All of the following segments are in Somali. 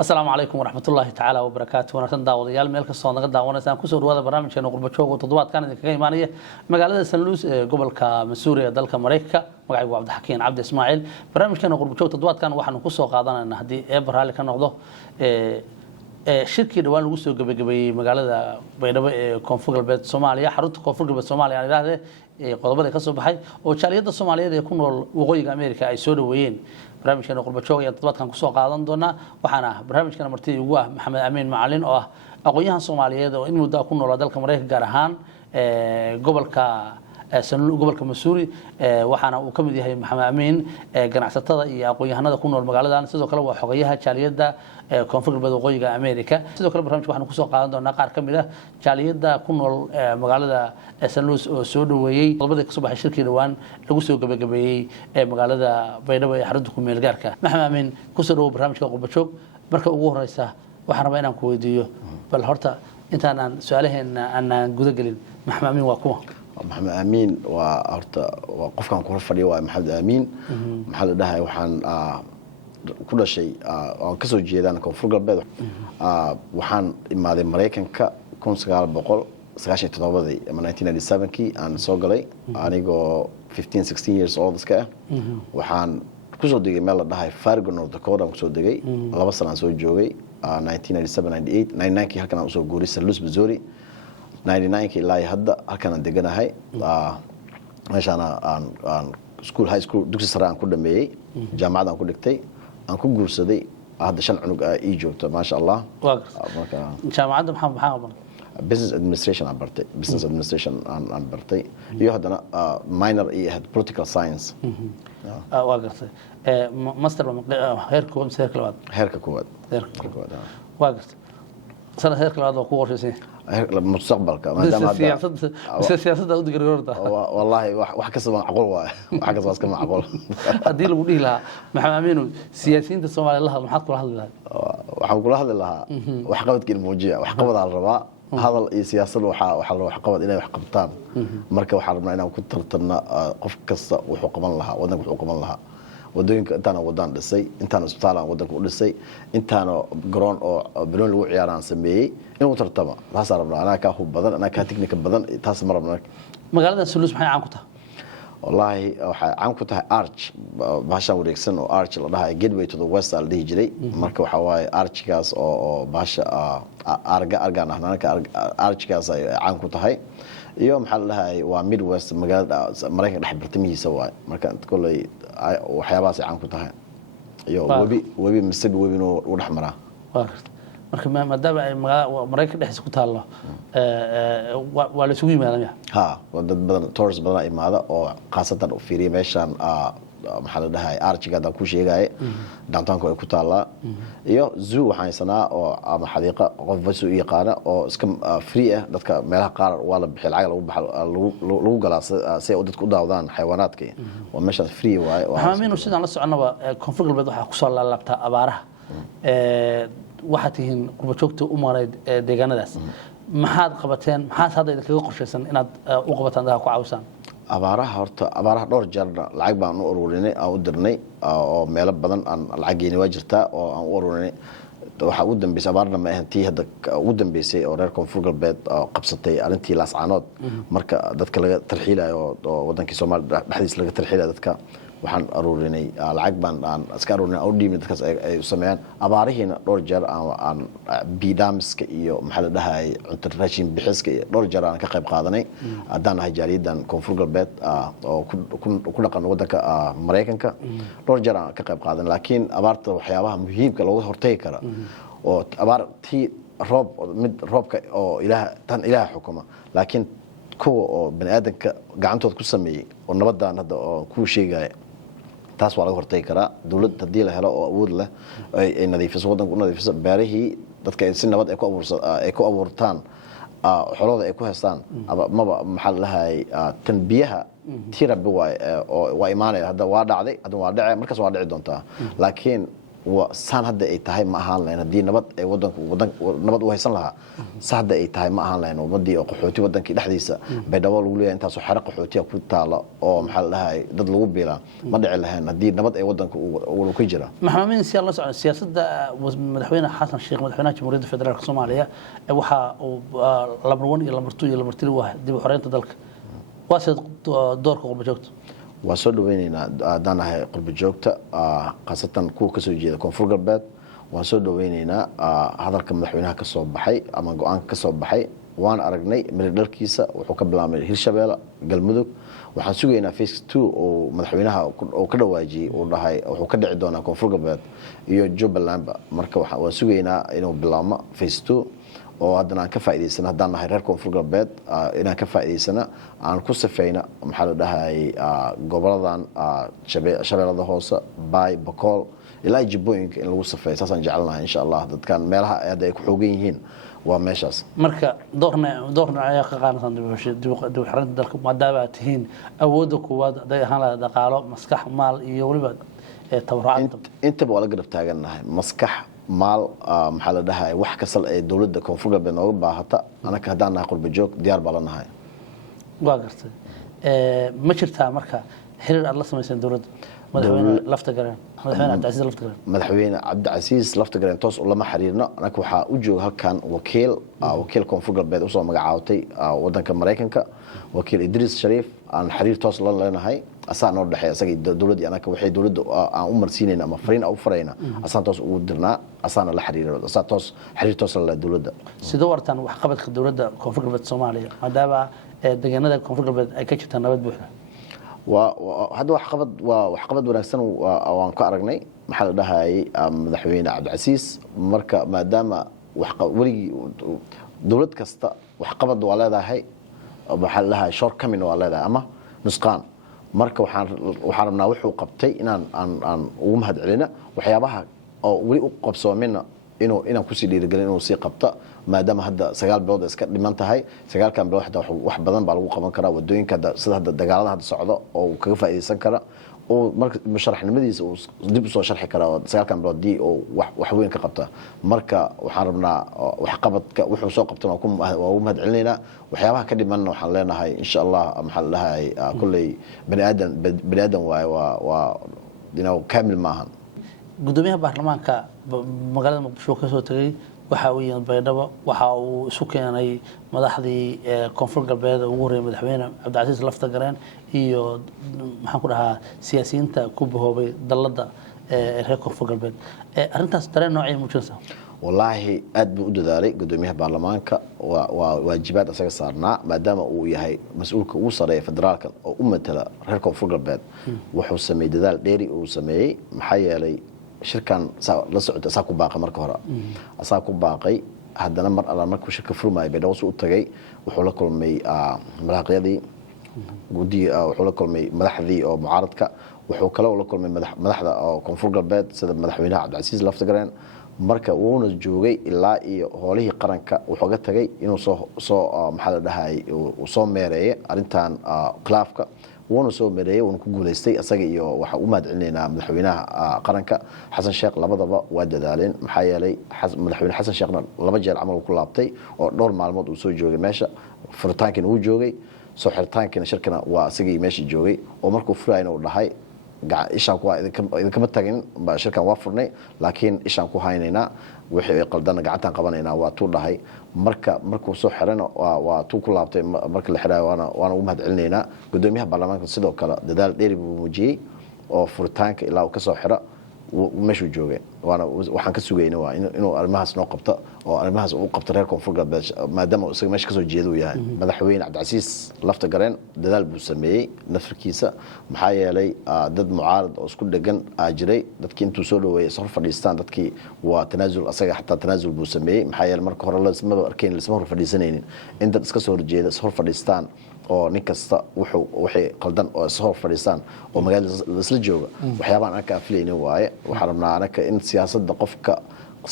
السلام عليكم ورحمة الله تعالى وبركاته. ونحن داوديال مeel kasta oo naga daawanaysan ku soo dhawaada barnaamijkeena qurbo joog oo toddobaadkan idinkaga imaanaya magaalada St. Louis ee gobolka Missouri ee dalka Mareykanka. magacaygu waa Cabdixakiin Cabdi Ismaaciil. barnaamijkeena qurbo joog toddobaadkan waxaanu ku soo qaadanaynaa hadii Ebrahali ka noqdo shirkii dhawaan lagu soo gabagabeeyay magaalada Baydhabo ee Koonfur Galbeed Soomaaliya xarunta Koonfur Galbeed Soomaaliya aan ilaahay qodobada ka soo baxay oo jaaliyada Soomaaliyeed ee ku nool waqooyiga Ameerika ay soo dhaweeyeen. barnaamijkeena qurbo joog ayaa toddobaadkan ku soo qaadan doona waxaana barnaamijkeena martida ugu ah Maxamed Amiin Macalin oo ah aqoonyahan Soomaaliyeed oo in muddo ku nool dalka Mareykanka gaar ahaan gobolka Missouri waxaana uu kamid yahay Maxamed Amiin ganacsatada iyo aqoonyahanada ku nool magaaladan sidoo kale waa xogayaha jaaliyada Koonfur Galbeed waqooyiga Ameerika. sidoo kale barnaamijka waxaanu ku soo qaadan doonaa qaar kamid ah jaaliyada ku nool magaalada St. Louis oo soo dhaweeyay qodobada ka soo baxay shirkii dhawaan lagu soo gabagabeeyay magaalada Baydhabo ee xarunta ku meel gaarka. Maxamed Amiin ku soo dhawo barnaamijka qurbo joog. marka ugu horeysa waxaan rabaa inaan ku weydiiyo bal horta intaan su'aalaheena aan guda galin Maxamed Amiin waa kuwa محمد أمين وأرتا وقف كان كل فريق ومحمد أمين محل ده وحن كل شيء كسر جيدان كونفور قلبه وحن إما ذي مريكان كون سجال بقول سجاشة تطبضي من 1997 كي أنا سوقلي أنا جو 15 16 years old كه وحن كسر دقيقة ملا ده فرق نورد كورا كسر دقيقة الله بس أنا سوي جوي 1997 98 99 كي هكذا أنا سوي جوري سلوس بزوري 99 kii ilaa hadda halkan aan deganahay meeshaan aan high school dugsi sare aan ku dhameeyay jaamacad aan ku dhigtay aan ku guursaday hadda 5 cunug ii joogto ma sha Allah marka jaamacadda maxaa business administration aan bartay iyo haddana minor iyo political science waa gartay master heerka koowaad waa gartay سنة هيك هذا كور شيء مستقبلك ما دام سياسة أودي قررتها والله وحكسب معقول وحكسب كم معقول أدي له بدي لها محمد أمين سياسيين الصومال لها محط كل هذا وحقول هذا لها وحقبت الموجية وحقبت على الرباء هذا السياسة وحقبت إلى وحقبتان مركب وحرمنا أنا وكنت ترتنا قف قصة وحقبنا لها ودنك وحقبنا لها wadooyinka intaana wadaan dhisay intaana isbitaalaan wadanka u dhisay intaana garoon oo biloon lagu ciyaaraan sameeyay inuu tartama taas rabnaa anaa ka hub badan anaa ka technique badan taas ma rabnaa magaalada St. Louis maxay caan ku tahay wallahi waxay caan ku tahay arch baasha wareegsan oo arch la dhahay gateway to the west al dhihi jiray marka waxa waaye archgaas oo baasha argaan ahnaanka archgaas ay caan ku tahay iyo maxaa la dhahay waa midwest magaalada Mareykanka dhex bartamihiisa waay marka kulay waxyaabahaas caan ku tahay iyo webi Mississippi webi oo dhaxmara marka maadaama ay Mareykanka dhexdiisa ku taalo waa la isugu yimaadaan dad badan tourist badan imaada oo qaasatan u fiiriya meeshan maxaa la dhahay archiga ku sheegay downtown ay ku taala iyo zoo waxaan sanaa oo ama xadiiqa qof bas u yaqaan oo iska free ah dadka meelaha qaar waa la bixin lagu galaa si ay dadku u daawadaan xayawaanaadka oo meesha free waay waxaan sidaan la soconaba Koonfur Galbeed waxa ku soo laabta abaaraha waxa tihiin qurbo joogta u mareed deegaanadaas maxaad qabateen maxaad hadda idinkaga qorshaysan inaad u qabataan dadka ku caawisaan abaaraha dhowr jeer lacag baan u ururinay aan u dirnay oo meelo badan aan lacageeni waa jirtaa oo aan u ururinay waxa ugu dambeysay abaarna ma ahantii hadda ugu dambeysay oo reer Koonfur Galbeed qabsatay arintii laascaanood marka dadka laga tarxiilayo oo wadankii Soomaaliya dhexdiisa laga tarxiilayo dadka waxaan aruurinay lacag baan aan iska aruurinay oo dhiibnay dadkaas ay sameeyaan abaarihiina dhowr jeer aan biidamiska iyo maxaa la dhahay cunto raashin bixiska iyo dhowr jeer aan ka qayb qaadanay hadaan ahay jaaliyadan Koonfur Galbeed oo ku dhaqan wadanka Mareykanka dhowr jeer aan ka qayb qaadanay laakiin abaarta waxyaabaha muhiimka looga hortagi kara oo abaartii roobka oo ilaah xukuma laakiin kuwa oo bani aadanka gacantooda ku sameeyay oo nabadan hadda oo ku sheegay taas waa laga hortagi karaa dawladda hadii la helo oo awood leh ay nadiifiso wadanka u nadiifiso beerahi dadka si nabad ay ku abuurtaan xolooda ay ku haystaan maba maxaa la dhahay tanbiyaha tirabi waa imaanaya hadda waa dhacday hadda waa dhacay markaas waa dhici doontaa laakiin saan hadda ay tahay ma ahaan lahayn haddii nabad ay nabad u haysan lahaa sa hadda ay tahay ma ahaan lahayn ummadii oo qaxooti wadankii dhexdiisa baydhabo lagu leeyahay intaasoo xero qaxootiya ku taala oo maxaa la dhahay dad lagu biilaa ma dhici lahayn haddii nabad ay wadanka uu ka jira. maxamed amiin siyaa la socda siyaasadda madaxweyne xasan sheekh madaxweynaha jamhuuriyadda federaalka soomaaliya waxa uu lambar 1 iyo lambar 2 iyo lambar 3 waa dib u xoreynta dalka waa sida doorka qurba joogta waa soo dhaweynaynaa haddaan nahay qurba joogta khaasatan kuwa kasoo jeeda koonfur galbeed waan soo dhaweynaynaa hadalka madaxweynaha ka soo baxay ama go-aanka ka soo baxay waan aragnay miri dhalkiisa wuxuu ka bilaabmay hirshabeelle galmudug waxaan sugaynaa phase 2 oo madaxweynaha oo ka dhawaajiyey uu dhahay wuxuu ka dhici doonaa koonfur galbeed iyo jubbalandba marka waan sugaynaa inuu bilaabmo phase 2 oo haddana aan ka faa'iidaysana haddaan nahay reer koonfur galbeed inaan ka faa'iidaysana aan ku safayna maxaa la dhahay goboladan shabeellada hoose baay bakool ilaa jibbooyinka in lagu safeeyo saasaan jecelnahay insha allah dadkan meelaha hadda ay ku xoogan yihiin waa meeshaas. marka doorna ayaa ka qaanasan dib u xiranta dalka maadaama aad tihiin awoodda koowaad hadday ahaan lahayd dhaqaalo maskax maal iyo weliba tabarrucaad intaba waa la garab taagannahay maskax maal maxaa la dhahay wax kasal ee dowladda koonfur galbeed nooga baahata anaka haddaan nahay qurba joog diyaar baa la nahay. waa gartay ma jirtaa marka xiriir aad la samayseen dowladda madaxweyne cabdicasiis laftagareen toos lama xiriirno anaka waxaa u jooga halkan wakiil koonfur galbeed usoo magacaawtay wadanka maraykanka wakiil idriis shariif aan xiriir toos la leenahay asaa noo dhexeeya isaga dowladda anaka waxay dowladda aan u marsiinayna ama fariin aan u farayna asaan toos ugu dirnaa asaana la xiriiro asaa toos xiriir toos la leh dowladda. sidoo wartaan wax qabadka dowladda koonfur galbeed Soomaaliya maadaama deegaanada koonfur galbeed ay ka jirtaan nabad buuxda hadda waxqabad wanaagsan waan ka aragnay maxaa la dhahay madaxweyne cabdicasiis marka maadaama weligii dowlad kasta waxqabad waa leedahay maxaa la dhahay shortcoming waa leedahay ama nusqaan marka waxaan rabnaa wuxuu qabtay inaan ugu mahadcelina waxyaabaha oo weli u qabsoomina inaan kusii dhiirigelin inuu sii qabta maadaama hadda 9 bilood iska dhiman tahay 9kan bilood hadda wax badan baa lagu qaban karaa wadooyinka sida hadda dagaalada hadda socdo oo kaga faa'iideysan kara oo marka musharaxnimadiisa uu dib u soo sharxi karaa 9kan bilood oo wax weyn ka qabta marka waxaan rabnaa wax qabadka wuxuu soo qabtay waa u mahadcelinaynaa waxyaabaha ka dhimanna waxaan leenahay insha Allah maxaa la dhahay kulley bani aadan waa kaamil maahan. gudoomiyaha baarlamaanka magaalada muqdisho ka soo tagay waxa uu yimid baydhabo waxa uu isu keenay madaxdii koonfur galbeed ugu horeeyay madaxweyne cabdicasiis laftagareen iyo maxaan ku dhahaa siyaasiyiinta ku bahoobay dalada reer koonfur galbeed arrintaas dareen noocay muujinaysa. wallaahi aad buu u dadaalay gudoomiyaha baarlamaanka waa waajibaad asaga saarnaa maadaama uu yahay mas-uulka ugu sareeya federaalka oo u matala reer koonfur galbeed wuxuu sameeyey dadaal dheeri uu sameeyey maxaa yeelay shirkan la socda asaa ku baaqay marka hore asaa ku baaqay haddana mar alla markuu shirka furmaayay baydhabo u tagay wuxuu la kulmay madaxyadii wuxuu la kulmay madaxdii oo mucaaradka wuxuu kale la kulmay madaxda oo koonfur galbeed sida madaxweynaha cabdicasiis laftagareen marka wuuna joogay ilaa iyo hoolihii qaranka wuxuu ga tagay inuu soo maxaa la dhahay uu soo meereeyay arrintan khilaafka wuuna soo meereeyay wuuna ku guuleystay asaga iyo waxa u mahadcelinaynaa madaxweynaha qaranka xasan sheekh labadaba waa dadaaleen maxaa yeelay madaxweyne xasan sheekhna 2 jeer camal ku laabtay oo dhowr maalmood uu soo joogay meesha furitaankiina uu joogay soo xiritaankiina shirkana waa asagii meesha joogay oo markuu furayna uu dhahay ishaan ku idinkama tagin shirkan waa furnay laakiin ishaan ku haynaynaa wixii qaldana gacantaan qabanaynaa waa tuu dhahay markuu soo xirana waa tuu ku laabtay marka la xiraayo waana ugu mahadcelinaynaa gudoomiyaha baarlamaanka sidoo kale dadaal dheeri buu muujiyey oo furitaanka ilaa uu ka soo xira meeshuu joogay waxaan ka sugayna waa inuu arrimahaas noo qabto oo arrimahaas uu qabto reer koonfur galbeed maadaama uu isaga meesha ka soo jeedo uu yahay madaxweyne cabdicasiis laftagareen dadaal buu sameeyey nafirkiisa maxaa yeelay dad mucaarad oo isku dhegan jiray dadkii intuu soo dhaweeyay hor fadhiistaan dadkii waa tanaasul asaga xataa tanaasul buu sameeyey maxaa yeelay marka hore lasma arkayn lasma hor fadhiisanaynin in dad iska soo horjeeda hor fadhiistaan oo nin kasta waxay qaldan oo soo fadhiistaan oo magaalada isla jooga waxyaabaha anaka afleeyna waaye waxaan rabnaa anaka in siyaasadda qofka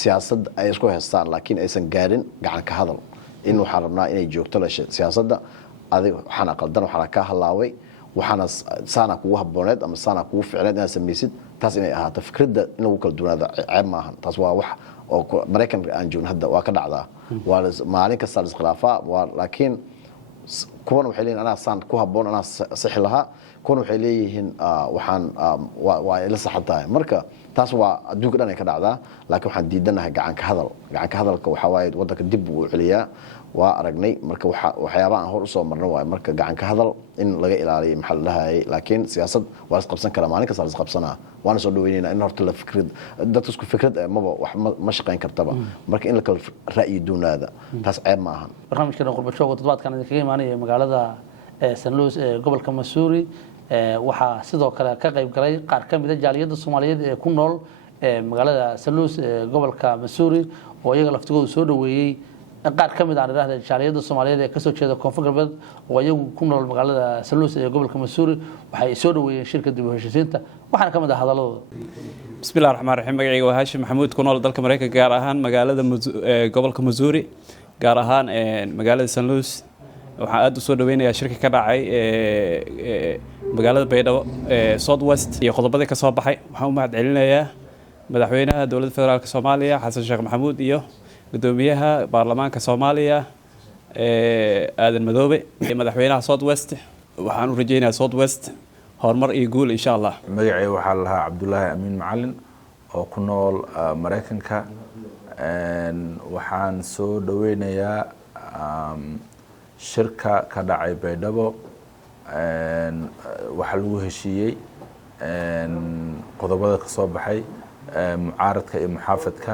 siyaasadda ay isku haystaan laakiin aysan gaarin gacan ka hadal in waxaan rabnaa inay joogto la siyaasadda adiga waxaan qaldan waxaan ka halaaway waxaana saana kugu habooneed ama saana kugu ficneed inaad samaysid taas inay ahaato fikradda in lagu kala duwanaado ceeb maahan taas waa wax oo Mareykanka aan joogno hadda waa ka dhacdaa waa maalin kasta la iskhilaafaa laakiin kuwan waxay leeyihiin anaa saan ku haboon anaa saxi lahaa kuwan waxay leeyihiin waxaan waa ila saxan tahay marka taas waa adduunka dhan ay ka dhacdaa laakiin waxaan diidanahay gacanka hadalka waxaa waaye waddanka dib uu celiyaa waa aragnay marka waxyaabaha aan hor usoo marno waaye marka gacanka hadal in laga ilaaliyo maxaa la dhahayay laakiin siyaasad waa is qabsan karaa maalin kasta la is qabsanaa waana soo dhaweynayna in horta la fikrad dadka isku fikrad maba wax ma shaqayn kartaba marka in la kala ra'yi doonaada taas ceeb ma ahan barnaamijkeena qurbashooga toddobaadkan idinkaga imaanaya magaalada St. Louis ee gobolka Missouri waxaa sidoo kale ka qayb galay qaar ka mid ah jaaliyadda Soomaaliyeed ee ku nool magaalada St. Louis ee gobolka Missouri oo iyaga laftigooda soo dhaweeyay qaar ka mid ah ardayda jaaliyadda Soomaaliyeed ee ka soo jeeda Koonfur Galbeed oo iyagu ku nool magaalada St. Louis ee gobolka Missouri waxay soo dhaweeyeen shirka dib u heshiisiinta waxaana ka mid ah hadaladooda bismillaahir rahmaanir rahiim magacayga waa Haashim Maxamuud ku nool dalka Mareykanka gaar ahaan magaalada gobolka Missouri gaar ahaan magaalada St. Louis waxaan aad u soo dhaweynayaa shirka ka dhacay magaalada Baydhabo South West iyo qodobada ka soo baxay waxaan u mahad celinayaa madaxweynaha dowladda federaalka Soomaaliya Xasan Sheekh Maxamuud iyo gudoomiyaha baarlamaanka Soomaaliya Aadan Madoobe iyo madaxweynaha South West waxaan u rajaynayaa South West horumar iyo guul insha Allah magacay waxa la lahaa Cabdullaahi Amiin Macallin oo ku nool Mareykanka waxaan soo dhaweynayaa shirka ka dhacay Baydhabo waxa lagu heshiiyey qodobada ka soo baxay mucaaradka iyo muxaafadka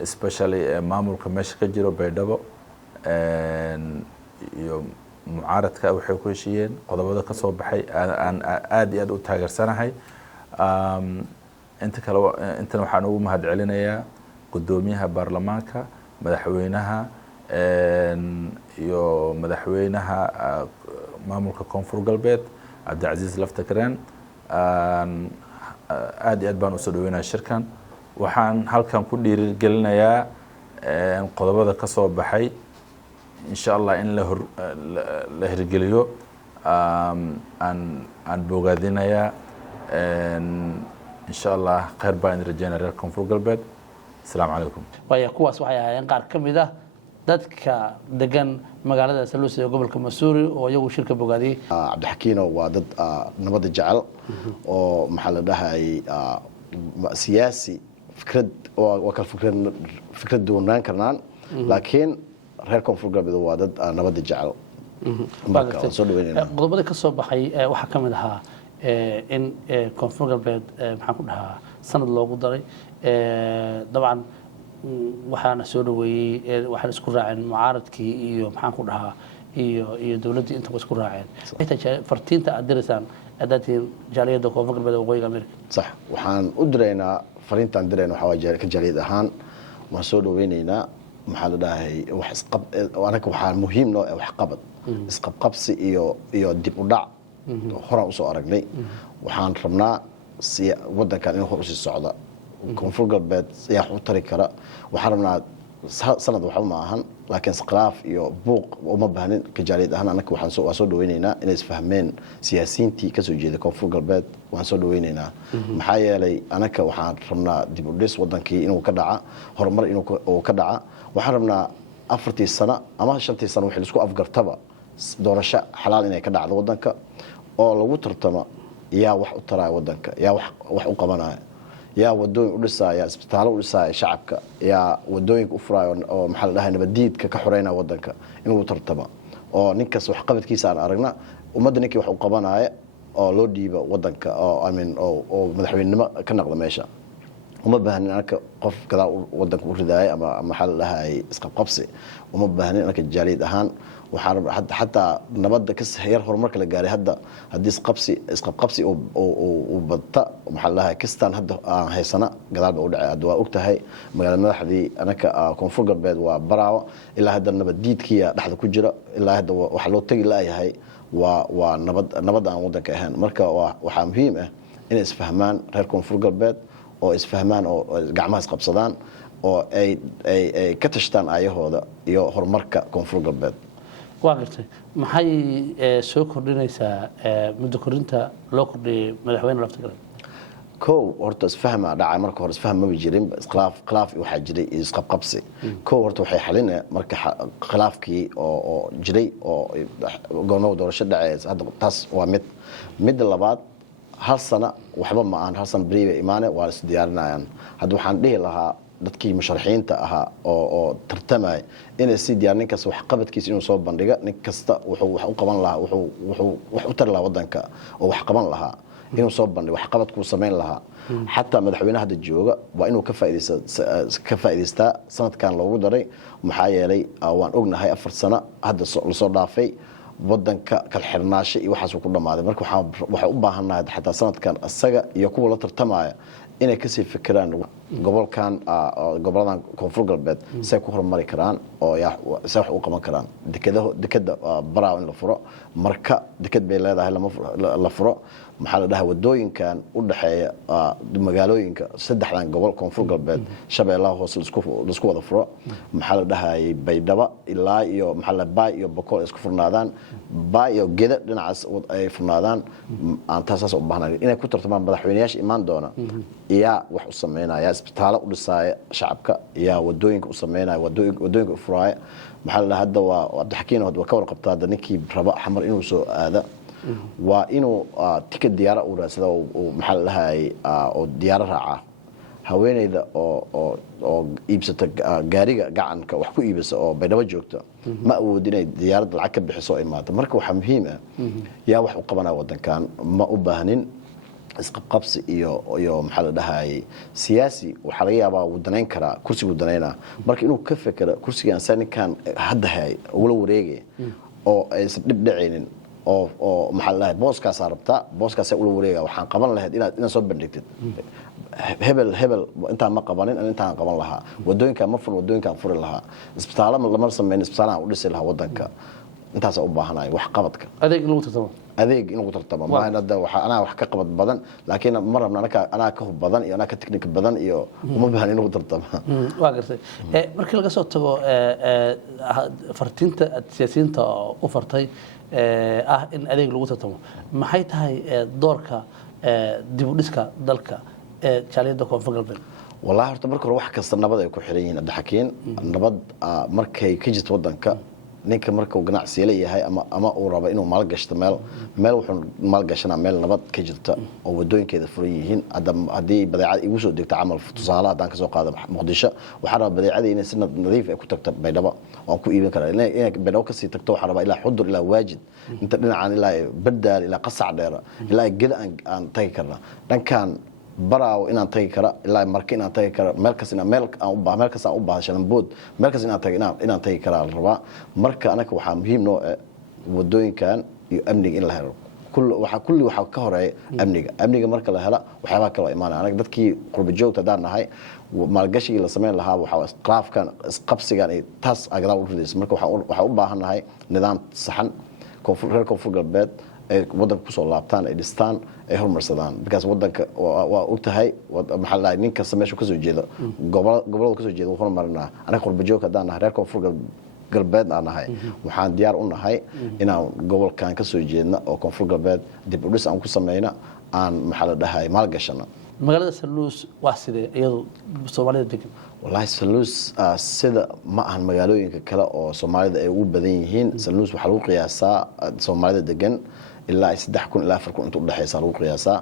especially maamulka meesha ka jiro Baydhabo iyo mucaaradka waxay ku heshiiyeen qodobada ka soo baxay aan aad iyo aad u taageersanahay inta waxaan ugu mahad celinayaa gudoomiyaha baarlamaanka madaxweynaha iyo madaxweynaha maamulka Koonfur Galbeed Cabdicasiis Laftagreen aad iyo aad baan u soo dhaweynayaa shirkan waxaan halkan ku dhiirigelinayaa qodobada ka soo baxay insha Allah in la hirgeliyo aan bogaadinayaa insha Allah khayr baan rajaynaa reer Koonfur Galbeed السلام عليكم ويا كواس waxay ahaayeen qaar ka mid ah dadka degan magaalada St. Louis ee gobolka Missouri oo iyagu shirka bogaadiyay Cabdixakiino waa dad nabad jecel oo maxaa la dhahay siyaasi fikrad oo ka fikrad doonaan karnaan laakiin reer Koonfur Galbeed waa dad nabad jecel marka soo dhaweynayna qodobada ka soo baxay waxa ka mid ahaa in Koonfur Galbeed maxaan ku dhahaa sanad loogu daray dabcan waxaana soo dhaweeyay waxaan isku raaceen mucaaradkii iyo maxaan ku dhahaa iyo dawladda inta isku raaceen inta fartiinta aad dirisaan adatiin jaaliyadda Koonfur Galbeed waqooyiga Ameerika sax waxaan u direynaa fariintaan direyna waxa waa ka jaaliyad ahaan waan soo dhaweynaynaa maxaa la dhahay wax isqab anaga waxaa muhiim noo wax qabad isqabqabsi iyo dib u dhac horaan usoo aragnay waxaan rabnaa waddankan inuu hor usii socda Koonfur Galbeed yaa u tari kara waxaan rabnaa sanad waxba ma ahan laakiin iskhilaaf iyo buuq uma baahnin ka jaaliyad ahaan anaga waxaan soo dhaweynaynaa inay isfahmeen siyaasiyiintii ka soo jeeda Koonfur Galbeed waan soo dhaweynaynaa maxaa yeelay anaga waxaan rabnaa dib u dhis waddankii inuu ka dhaca horumar inuu ka dhaca waxaan rabnaa 4 sano ama 5 sano wixii isku afgartaba doorasho xalaal inay ka dhacdo waddanka oo lagu tartamo yaa wax u taraa waddanka yaa wax u qabanaya yaa wadooyin u dhisaya isbitaallo u dhisaya shacabka yaa wadooyinka u furaayo oo maxaa la dhahay nabadiidka ka xoreynaya waddanka inuu tartamo oo ninkaas wax qabadkiisa aan aragna ummadda ninkii wax u qabanaya oo loo dhiibo waddanka oo madaxweynenimo ka noqda meesha uma baahnin anaka qof gadaal waddanka u ridaaya ama maxaa la dhahay isqabqabsi uma baahnin anaka jaaliyad ahaan waxaan xataa nabadda ka yar horumarka la gaaray hadda haddii isqabqabsi uu badta maxaa la dhahay kistaan hadda aan haysana gadaalba u dhacay hadda waa og tahay magaalada madaxdii anaka Koonfur Galbeed waa Baraawo ilaa hadda nabadiidkiya dhexda ku jira ilaa hadda waxa loo tagi laayahay waa nabad aan waddanka ahayn marka waxaa muhiim ah inay isfahmaan reer Koonfur Galbeed oo isfahmaan oo gacmaha isqabsadaan oo ay ka tashtaan ayahooda iyo horumarka Koonfur Galbeed waa gartay maxay soo kordhinaysaa muddo kordhinta loo kordhiyay madaxweyne laftigaran kow horta isfahma dhacay marka hore isfaham ma jirin khilaaf waxaa jiray isqabqabsi kow horta waxay xalinaya marka khilaafkii oo jiray oo go'aamo doorasho dhacaysa hadda taas waa mid labaad hal sano waxba ma aan hal sano bariiba imaane waa is diyaarinayaan hadda waxaan dhihi lahaa dadkii musharaxiinta ahaa oo tartamay inay si diyaar ninkaas wax qabadkiisa inuu soo bandhiga nin kasta wuxuu wax u qaban lahaa wuxuu wax u tar lahaa wadanka oo wax qaban lahaa inuu soo bandhigo wax qabadku sameyn lahaa xataa madaxweynaha hadda jooga waa inuu ka faa'iideystaa sanadkan loogu daray maxaa yeelay waan ognahay 4 sano hadda la soo dhaafay wadanka kala xirnaasho iyo waxaas ku dhamaaday marka waxa u baahanahay xataa sanadkan asaga iyo kuwa la tartamaya inay kasii fikiraan goboladan koonfur galbeed say ku horumari karaan oo say wax u qaban karaan dekeda baraaw in la furo marka deked bay leedahay la furo maxaa la dhahaa wadooyinkan u dhaxeeya magaalooyinka saddexdan gobol koonfur galbeed shabeellaha hoose laisku wada furo maxaa la dhahayay baydhaba ilaa iyo maxaa la baay iyo boqol isku furnaadaan baay iyo geda dhinacaas ay furnaadaan aan taasaas u baahnay inay ku tartamaan madaxweynayaasha imaan doona iyaa wax u sameynaya isbitaalo u dhisaya shacabka iyaa wadooyinka u sameynaya wadooyinka u furaaya maxaa la dhahaa hadda waa Cabdixakiin oo ka warqabta hadda ninkii raba xamar inuu soo aada waa inuu ticket diyaara u raadsado oo maxaa la dhahay oo diyaara raaca haweeneyda oo iibsata gaariga gacanka wax ku iibisa oo baydhabo joogta ma awood inay diyaarad lacag ka bixiso imaado marka waxa muhiim ah yaa wax u qabanaa wadankan ma u baahnin isqabqabsi iyo maxaa la dhahay siyaasi waxa laga yaabaa wadanayn kara kursiga wadanayna marka inuu ka fikiro kursigan saninkan hadda hay wala wareegay oo ay dib dhacaynin oo maxaa la dhahay booskaas rabtaa booskaas ula wareega waxaan qaban lahayd inaad soo bandhigtid hebel intaan ma qabanin intaan qaban lahaa wadooyinka ma furin wadooyinkaan furi lahaa isbitaalo lama sameyn isbitaalaan u dhisi lahaa wadanka intaas u baahanahay wax qabadka adeeg in lagu tartamo ma anada waxa ana wax ka qabad badan laakiin ma rabna anaa ka hub badan iyo anaa ka technique badan iyo uma baahan in lagu tartamo waa gartay markii laga soo tago fartinta siyaasiyiinta u fartay in adeeg lagu tartamo maxay tahay doorka dib u dhiska dalka jaaliyada koonfur galbeed wallahi horta marka hore wax kasta nabad ay ku xiran yihiin Cabdixakiin nabad markay ka jirto wadanka ninka marka uu ganacsi leeyahay ama uu rabo inuu maal gashto meel wuxuu maal gashanaa meel nabad ka jirta oo wadooyinkeeda furan yihiin hadii badeecad igu soo degto camal tusaale hadaan ka soo qaado Muqdisho waxa raba badeecada inay si nadiif ah ku tagto Baydhabo oo ku iibin karaa inay Baydhabo ka sii tagto waxa raba ilaa Xudur ilaa Waajid inta dhinacaan ilaa Badal ilaa Qasac dheer ilaa Geda aan tagi karna dhankan baraaw inaan tagi kara ilaa marka inaan tagi kara meel kas aan u baahashan bood meel kas inaan tagi kara rabaa marka anaka waxa muhiim noo wadooyinkan iyo amniga in la helo waxa ka horeeya amniga marka la hela waxyaaba kala imaanaya anaga dadkii qurba joogta hadaan nahay maalgashiga la sameyn lahaa waxa khilaafkan isqabsigan ay taas agadaal u ridaysa marka waxa u baahannahay nidaam saxan koonfur galbeed ay wadanka ku soo laabtaan ay dhistaan ay horumarsadaan because wadanka waa og tahay maxaa la ninka sameesho ka soo jeeda gobolada ka soo jeeda wuxuu horumarinaa anaga qurba joog hadaan nahay reer koonfur galbeed aan nahay waxaan diyaar u nahay inaan gobolkan ka soo jeedna oo koonfur galbeed dib u dhis aan ku sameyna aan maxaa la dhahay maal gashana magaalada Saluus waa sidee iyadu Soomaalida degan wallahi Saluus sida ma ahan magaalooyinka kale oo Soomaalida ay ugu badan yihiin Saluus waxa lagu qiyaasaa Soomaalida degan ilaa 3,000 ilaa 4,000 inta u dhaxaysa lagu qiyaasaa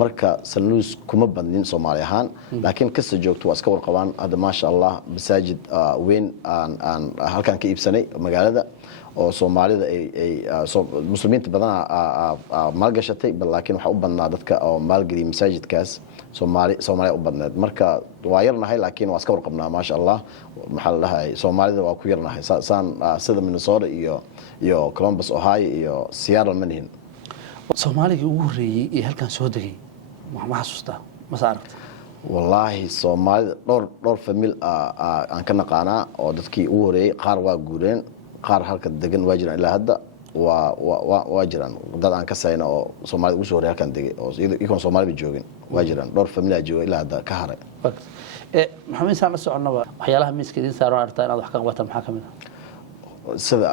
marka Saluus kuma badnin Soomaali ahaan laakiin kasta joogto waa iska warqabaan hadda maasha Allah masaajid weyn aan halkan ka iibsanay magaalada oo Soomaalida ay muslimiinta badan maal gashatay laakiin waxa u badnaa dadka oo maalgeliya masaajidkaas Soomaaliya u badneed marka waa yarnahay laakiin waa iska warqabnaa maasha Allah maxaa la dhahay Soomaalida waa ku yarnahay sida Minnesota iyo Columbus Ohio iyo Seattle manihin Soomaaliga ugu horeeyay ee halkan soo degay ma xasuustaa ma saaragta wallahi Soomaalida dhowr famil aan ka naqaanaa oo dadkii ugu horeeyay qaar waa guureen qaar halka degan waa jiraan ilaa hadda waa jiraan dad aan ka sayna oo Soomaalida ugu soo horeeyay halkan degay oo iyagoo Soomaaliba joogin waa jiraan dhowr famil ah jooga ilaa hadda ka haray maxamed saan la soconaba waxyaalaha miiska idin saaran artaa inaad wax ka qabataan maxaa kamid sida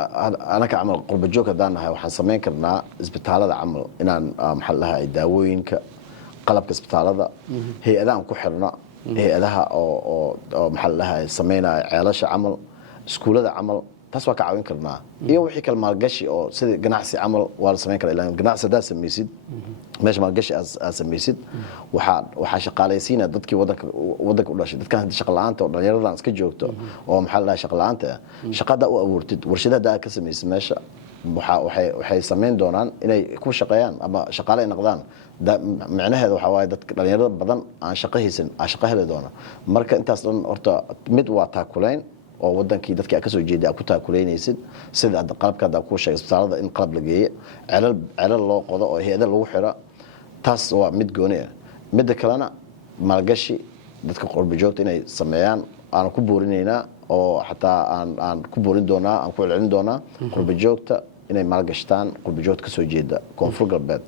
anaka camal qurba joog haddaan nahay waxaan samayn karnaa isbitaalada camal inaan maxaa la dhahaa daawooyinka qalabka isbitaalada hay-adahan ku xirna hay-adaha oo maxaa la dhahaa sameynaya ceelasha camal iskuulada camal taas waa ka caawin karnaa iyo wixii kale maalgashi oo sida ganacsi camal waa la samayn karaa ilaa ganacsi haddaad samaysid meesha maalgashi aad samaysid waxaa shaqaalaysiinaya dadkii wadanka u dhashay dadkan shaqa la-aanta oo dhallinyaradan iska joogto oo maxaa la dhahaa shaqa la-aanta shaqa haddaa u abuurtid warshada haddaa aad ka samaysid meesha waxay samayn doonaan inay ku shaqeeyaan ama shaqaale ay noqdaan micnaheeda waxaa waaye dadka dhallinyarada badan aan shaqo haysan aan shaqo heli doona marka intaas dhan horta mid waa taakulayn oo wadankii dadkii aad ka soo jeeday aad ku taakuleynaysid sida qalabka hadda ku sheegay isbitaalada in qalab la geeyo celal loo qodo oo hay-ada lagu xiro taas waa mid gooni ah midda kalena maalgashi dadka qurba joogta inay sameeyaan aan ku boorinaynaa oo xataa aan ku boorin doonaa aan ku celcelin doonaa qurba joogta inay maalgashtaan qurba joogta ka soo jeeda koonfur galbeed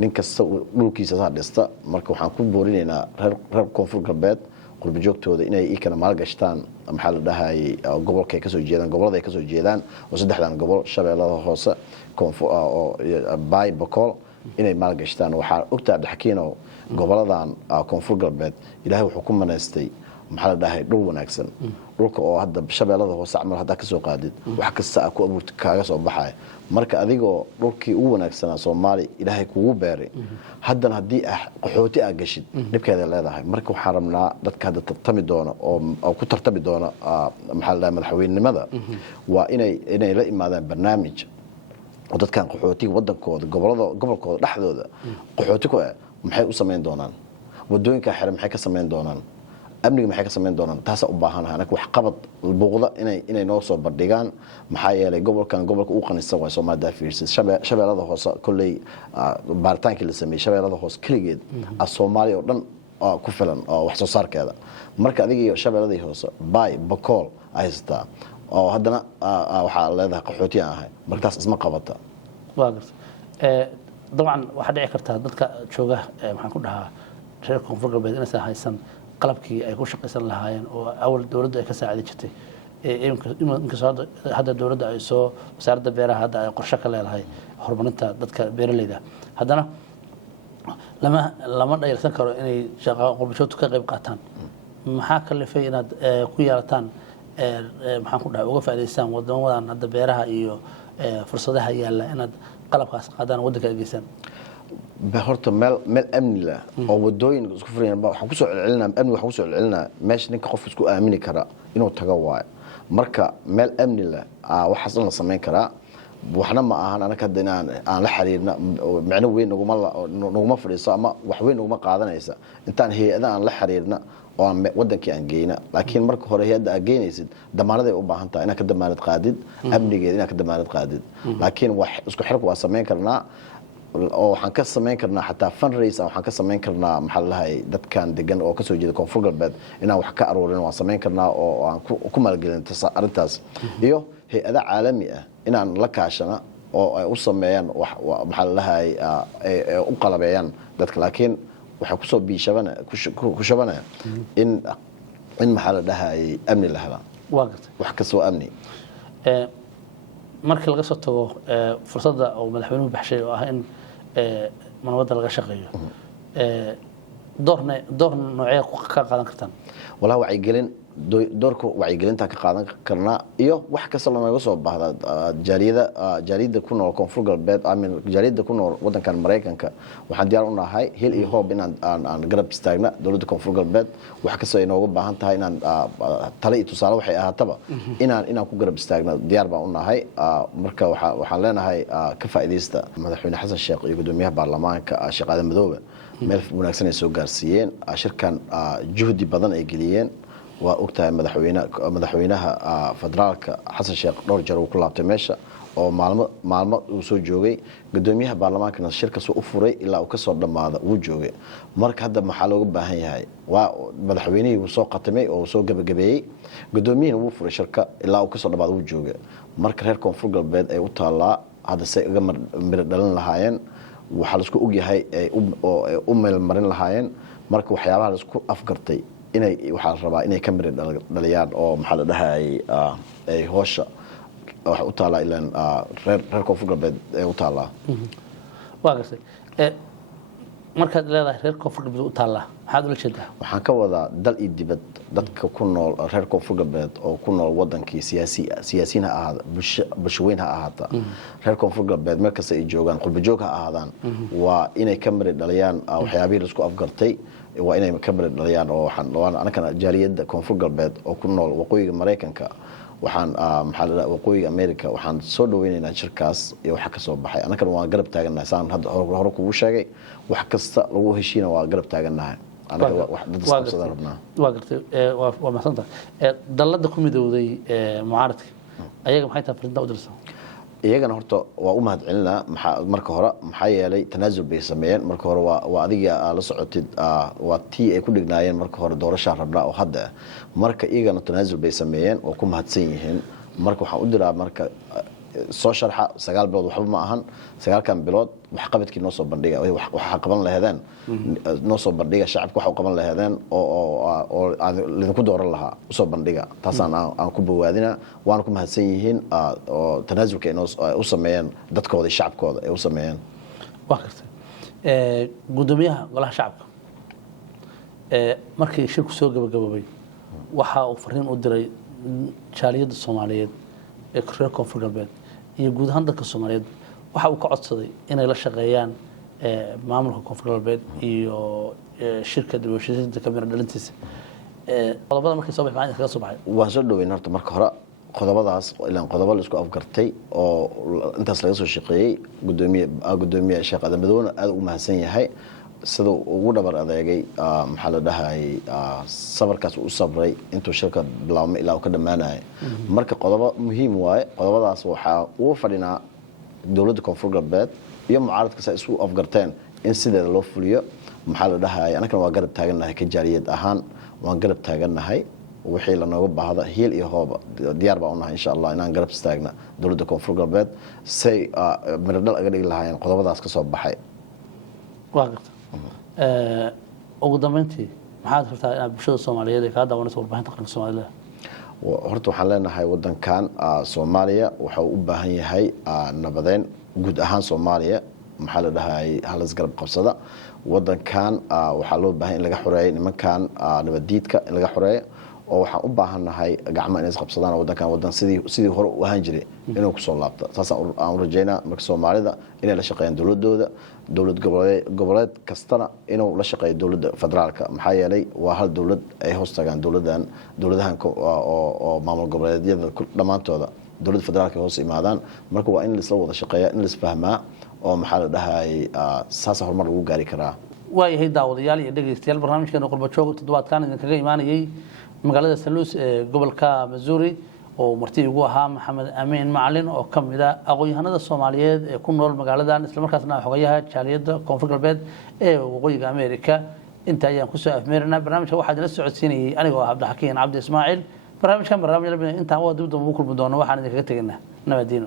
nin kasta dhulkiisa saa dhista marka waxaan ku boorinaynaa reer koonfur galbeed qurba joogtooda inay ikana maalgashtaan maxaa la dhahayay gobolka ay kasoo jeedaan gobolada ay kasoo jeedaan oo saddexdan gobol shabeellada hoose oo baay bakool inay maalgashtaan waxaa ogtaa dhexkiino goboladan koonfur galbeed ilaahay wuxuu ku manaystay maxaa la dhahay dhul wanaagsan dhulka oo hadda shabeellada hoose camal haddaa ka soo qaadid wax kasta aa ku abuurta kaaga soo baxaya marka adigoo dhulkii ugu wanaagsanaa soomaali ilaahay kugu beeray haddana haddii qaxooti aa gashid dhibkeeda leedahay marka waxaan rabnaa dadka hadda tartami doona oo ku tartami doona maxaa la dhahay madaxweynenimada waa inay la imaadaan barnaamij oo dadkan qaxootiga wadankooda gobolkooda dhexdooda qaxooti ku ah maxay u samayn doonaan wadooyinka xire maxay ka samayn doonaan amniga maxay ka samayn doonaan taasa u baahanahay anaga wax qabad buuqda inay noo soo bandhigaan maxaa yeelay gobolka ugu qanisan waa Soomaaliya fiirsid shabeellada hoose kulley baaritaankii la sameeyay shabeellada hoose kaligeed Soomaaliya oo dhan ku filan oo wax soo saarkeeda marka adiga iyo shabeelladii hoose baay bakool haystaa oo haddana waxaa leedahay qaxooti aan ahay markaas isma qabata waa garta dabcan waxaa dhici kartaa dadka jooga maxaan ku dhahaa reer koonfur galbeed inaysan haysan qalabkii ay ku shaqaysan lahaayeen oo awal dawladdu ay ka saacidi jirtay inkastoo hadda dawladda ay soo wasaaradda beeraha hadda ay qorshe ka leedahay horumarinta dadka beeraleyda haddana lama dhayalsan karo inay qurbajoogtu ka qayb qaataan maxaa kalifay inaad ku yeelataan maxaan ku dhahay uga faa'iidaystaan wadamadan hadda beeraha iyo fursadaha yaalla inaad qalabkaas qaadaan waddanka ay geysaan horta meel amni lah oo wadooyin isku furayaan waxaan ku soo celcelinaa amni waxaan ku soo celcelinaa meesha ninka qof isku aamini kara inuu tago waayo marka meel amni lah waxaas la sameyn karaa waxna ma ahan anaka hadda aan la xiriirna macno weyn naguma fadhiiso ama wax weyn naguma qaadanaysa intaan hay-ada aan la xiriirna oo wadankii aan geyna laakiin marka hore hay-adda aad geynaysid damaanaday u baahan tahay inaad ka damaanad qaadid amnigeeda inaad ka damaanad qaadid laakiin wax isku xirku waa sameyn karnaa oo waxaan ka samayn karnaa xataa fundraise waxaan ka samayn karnaa maxaa la dhahay dadkan degan oo ka soo jeeda koonfur galbeed inaan wax ka aruurin waan samayn karnaa oo aan ku maalgelin arrintaas iyo hay-ada caalami ah inaan la kaashana oo ay u sameeyaan maxaa la dhahay u qalabeeyaan dadka laakiin waxay kusoo ku shabanaya in maxaa la dhahay amni la helaa wax kastoo amni markii laga soo tago fursadda oo madaxweynuhu baxshay oo ah in manabadda laga shaqeeyo door noocee ka qaadan kartaan walaa wacyigelin doorka wacyigelinta ka qaadan karnaa iyo wax kasta lanaga soo baahda jaaliyada ku nool koonfur galbeed jaaliyada ku nool wadankan Mareykanka waxaan diyaar u nahay hil iyo hoob inaan aan garab istaagna dawladda koonfur galbeed wax kasta ay nooga baahan tahay inaan talo iyo tusaale waxay ahaataba inaan ku garab istaagna diyaar baan u nahay marka waxaan leenahay ka faa'iideysta madaxweyne xasan sheekh iyo gudoomiyaha baarlamaanka Sheekh Aadan Madoobe meel wanaagsan ay soo gaarsiiyeen shirkan juhdi badan ay geliyeen waa ogtahay madaxweynaha federaalka xasan sheekh dhowr jeer uu ku laabtay meesha oo maalmo uu soo joogay gudoomiyaha baarlamaankana shirkaas u furay ilaa uu ka soo dhamaado uu joogay marka hadda maxaa looga baahan yahay waa madaxweynihii uu soo qatimay oo soo gabagabeeyey gudoomiyihina wuu furay shirka ilaa uu ka soo dhamaado uu joogay marka reer koonfur galbeed ay u taalaa hadda say uga miro dhalin lahaayeen waxaa la isku ogyahay ay u meelmarin lahaayeen marka waxyaabaha la isku afgartay waxaa la rabaa inay ka miri dhaliyaan oo maxaa la dhahay ay hoosha waxa u taalaa ilaan reer koonfur galbeed ee u taalaa waa gartay markaad leedahay reer koonfur galbeed u taallaa maxaad ula jeedaa waxaan ka wadaa dal iyo dibad dadka ku nool reer koonfur galbeed oo ku nool wadankii siyaasiyiin ha ahaada bulshaweyn ha ahaata reer koonfur galbeed meel kasta ay joogaan qurbajoog ha ahaadaan waa inay ka mari dhaliyaan waxyaabihii laisku afgartay waa inay ka mari dhaliyaan oo anakana jaaliyadda koonfur galbeed oo ku nool waqooyiga maraykanka waxaan maxaa la dhahaa waqooyiga America waxaan soo dhaweynaynaa shirkaas iyo waxa ka soo baxay anakana waan garab taaganahay saan hadda hore kugu sheegay wax kasta lagu heshiina waa garab taaganahay anaga wax dad isqabsada rabnaa waa gartay waa mahadsantahay dallada ku midowday mucaaradka ayaga maxay tahay fariinta u dirsan iyagana horta waa u mahadcelinaa marka hore maxaa yeelay tanaasul bay sameeyeen marka hore waa adiga la socotid waa tii ay ku dhignaayeen marka hore doorasho rabnaa oo hadda marka iyagana tanaasul bay sameeyeen oo ku mahadsan yihiin marka waxaan u diraa marka soo sharxa 9 bilood waxba ma ahan 9kan bilood wax qabadkii noo soo bandhiga waxa qaban lahaydeen noo soo bandhiga shacabka waxa qaban lahaydeen oo lidinku dooran lahaa soo bandhiga taasaan aan ku bawaadina waan ku mahadsan yihiin oo tanaasulka inoo u sameeyeen dadkooda shacabkooda ay u sameeyeen waa kartay gudoomiyaha golaha shacabka markii shirku soo gabagabay waxa uu fariin u diray jaaliyadda Soomaaliyeed ee reer koonfur galbeed iyo guud ahaan dadka Soomaaliyeed waxa uu ka codsaday inay la shaqeeyaan maamulka koonfur galbeed iyo shirkadda bulshada kamira dhalintiisa qodobada markii soo baxay kaga soo baxay waan soo dhaweyn horta marka hore qodobadaas ilaan qodobo la isku afgartay oo intaas laga soo shaqeeyay gudoomiye Sheekh Aadan Madoona aad u mahadsan yahay sida ugu dhabar adeegay maxaa la dhahay sabarkaas uu sabray intuu shirka bilaabmay ilaa uu ka dhamaanay marka qodobo muhiim waaye qodobadaas waxa uu fadhinaa dawladda koonfur galbeed iyo mucaaradka say isu afgarteen in sideeda loo fuliyo maxaa la dhahay anagana waa garab taaganahay ka jaariyad ahaan waan garab taaganahay wixii la nooga baahda hiil iyo hooba diyaar baan u nahay insha Allah inaan garab istaagna dawladda koonfur galbeed say miradhal aga dhigi lahaayeen qodobadaas ka soo baxay waa gartay ugu dambeyntii maxaad rabtaa inaad bulshada Soomaaliyeed ka daawanayso warbaahinta qaranka Soomaaliyeed horta waxaan leenahay wadankan Soomaaliya waxa uu u baahan yahay nabadeyn guud ahaan Soomaaliya maxaa la dhahay halas garab qabsada wadankan waxa loo baahan in laga xoreeyo nimankan nabadiidka in laga xoreeyo oo waxaan u baahanahay gacmo inay isqabsadaan wadankan wadan sidii hore u ahaan jiray inuu ku soo laabto saas aan rajaynaa marka Soomaalida inay la shaqeeyaan dawladooda dawlad goboleed kastana inuu la shaqeeyo dawladda federaalka maxaa yeelay waa hal dawlad ay hoos tagaan dawladahan oo maamul goboleedyada dhamaantooda dawladda federaalka hoos imaadaan marka waa in la isla wada shaqeeyaa in la isfahmaa oo maxaa la dhahay saas horumar lagu gaari karaa waayahay daawadayaal iyo dhageystayaal barnaamijkeena qurba joog toddobaadkan idinkaga imaanayay magaalada Saluus ee gobolka Missouri oo martii ugu ahaa Maxamed Amiin Macalin oo kamid ah aqoonyahanada Soomaaliyeed ee ku nool magaaladan isla markaasna xogayaha jaaliyadda koonfur galbeed ee waqooyiga America inta ayaan ku soo afmeerinaa barnaamijka waxaa idin la socodsiinayay anigoo ah Cabdi Ismaaciil barnaamijkan inta waa dib u kulmi doono waxaan idinkaga tegaynaa nabadiino